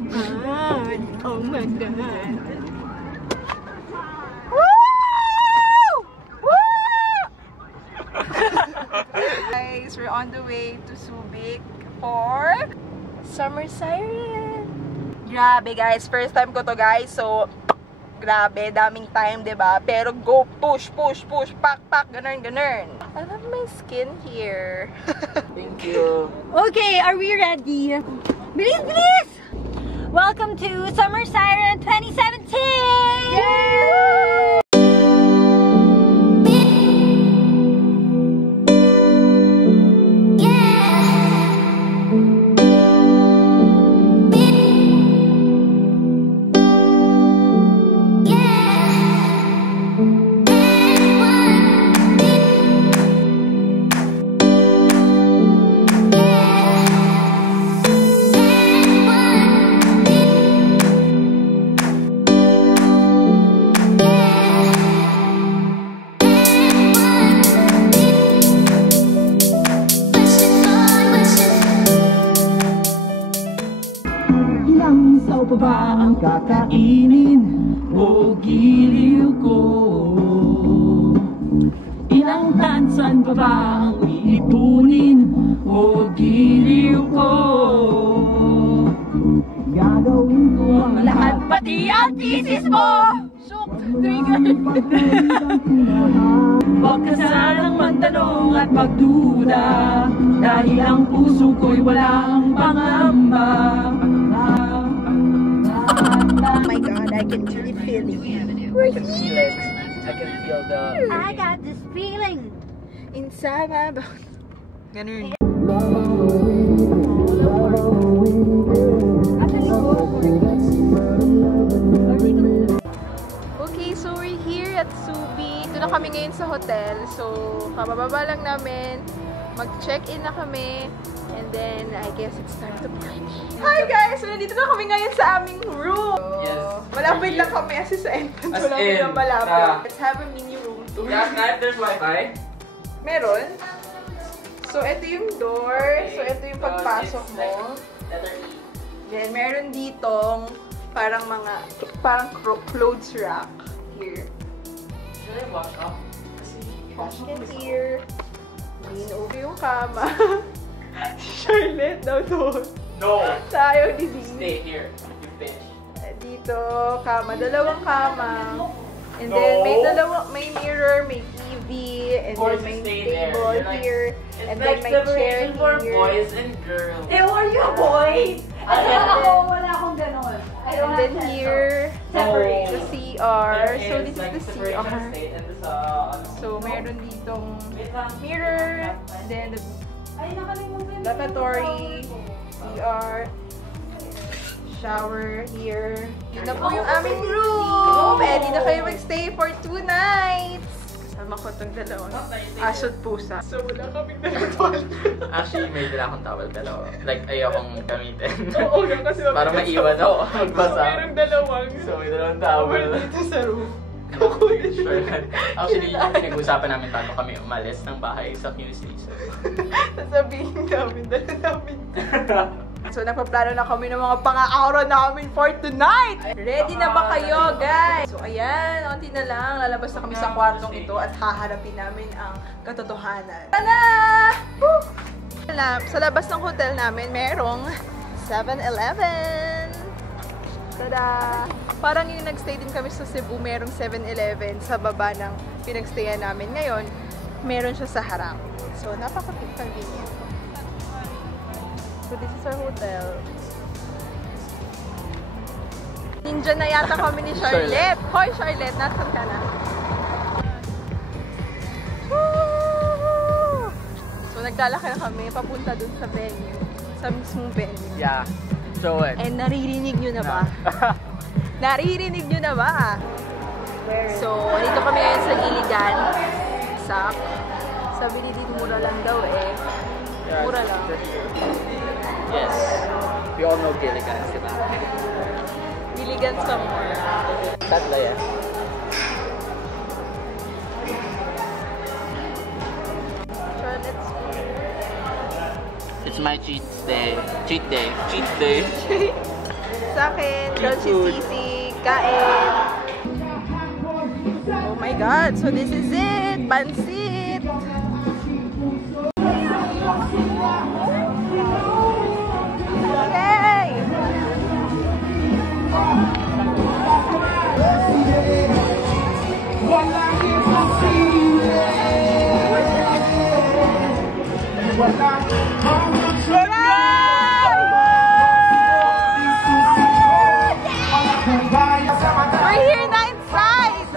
my god. Oh my god. Guys, we're on the way to Subic for Summer Siren. Grabe guys, first time ko to guys. So, grabe, daming time, diba? Pero go, push, push, push, pak, pak, ganun, ganun. I love my skin here. Thank you. Okay, are we ready? Bilis, bilis! Welcome to Summer Siren 2017! Yay! Pa ba ang kakainin o giliw ko? Ilang tansan pa ba ang iipunin o giliw ko? Gagawin ko ang lahat, pati ang thesis mo! Shook! Trigger! Huwag ka sanang magtanong at magduda, dahil ang puso ko'y walang pangamba. Oh my god, I can really feel it. We're here! I can feel the... I got this feeling Inside my bones. Ganun. Okay, so we're here at Subic. Doon na kami ngayon sa hotel. So, kabababa lang namin. Mag-check-in na kami. And then, I guess it's time to party. Hi guys! So, nandito na kami ngayon sa aming room. Yes. Malapit lang kami kasi sa entrance. As Malapit in, lang malapit. Let's have a mini room tour. Last night, there's Wi-Fi. Meron. So, ito yung door. So, ito yung pagpasok mo. Letter E. Then, meron ditong parang clothes rack here. Should I wash up? Wash can here. Lean over yung kama. Charlotte daw doon. No! Tayo ni Dean. Stay here. You finish. Dito, kama. Dalawang kama. And then, may mirror, may TV, and then may table here. And then may chair for here. boys and girls. Ew, are you a boy? Wala akong ganon. And then here, Separate. the CR. So, this is the CR. So, So, meron ditong mirror, then the lavatory, CR, shower here. Yun na po yung aming room! Pwede na kayo magstay for 2 nights! Kasama ko itong dalawang aso't pusa. So, wala kaming dalawang. Actually, may dala akong towel pero like ayokong gamitin. Oo nga kasi Para maiwan ako. Magbasa. So, merong dalawang. So, may dalawang towel. Dito sa room. Sure. Actually, yung pinag-usapan namin paano kami umalis ng bahay sa QC. Sasabihin namin, dala namin. So, nagpaplano na kami ng mga pang-aura namin for tonight! Ready na ba kayo, guys? So, ayan, onti na lang. Lalabas na kami sa kwartong ito at haharapin namin ang katotohanan. Tada! Woo! Sa labas ng hotel namin, merong 7-Eleven. Tada! Parang yung nag-stay din kami sa Cebu, merong 7-Eleven sa baba ng pinag-stayan namin. Ngayon, meron siya sa harap. So, napaka-convenient. So, this is our hotel. Ninja na yata kami ni Charlotte. Hoy, Charlotte, nasan ka na? Woo! So, naglalakad na kami papunta dun sa venue. Sa mismong venue. Yeah. Show it. And naririnig nyo na ba? Naririnig nyo na ba? So, dito kami ngayon sa Iligan. Sabi ni Din, mura lang daw eh. Mura lang. Yes. We all know Gilligan, diba? Iligan somewhere. Tatlo yan. Charlotte's It's my cheat day. Cheat day. Cheat day. sa akin. Girl Chisisi. Kain. Oh my God. So this is it. Pansit. Yay! We're here na inside!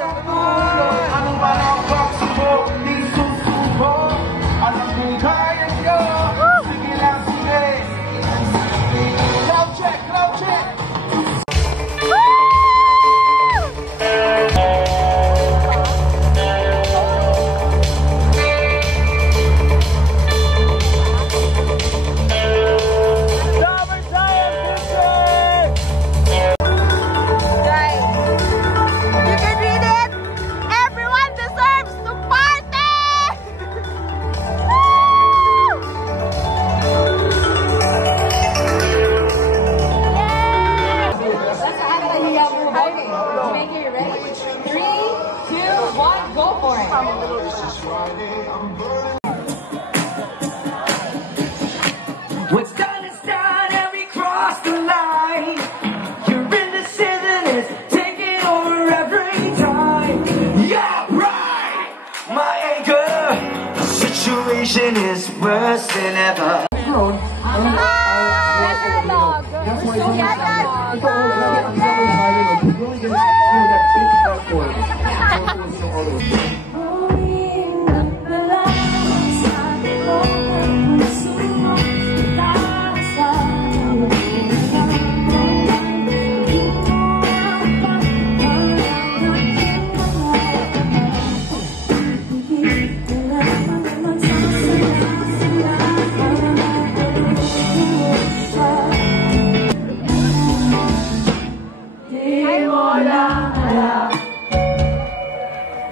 What's done is done and we cross the line. Your indecision is taking over every time. Yeah, right! My anger situation is worse than ever.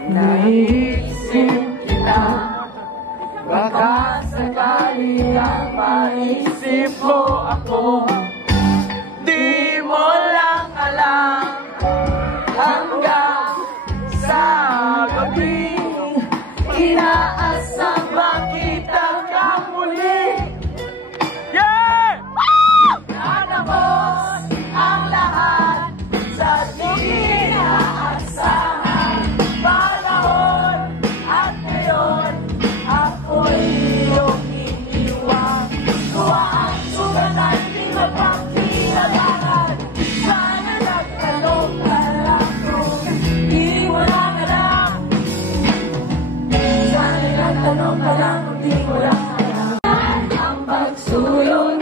Naisip kita, baka sakali ang maisip mo ako. Di mo lang alam hanggang sa gabi, inaasang makita ka muli. Yeah! Nanapos ang lahat sa di inaasahan. Tanong ka lang kung di mo lang alam ang pagsuyo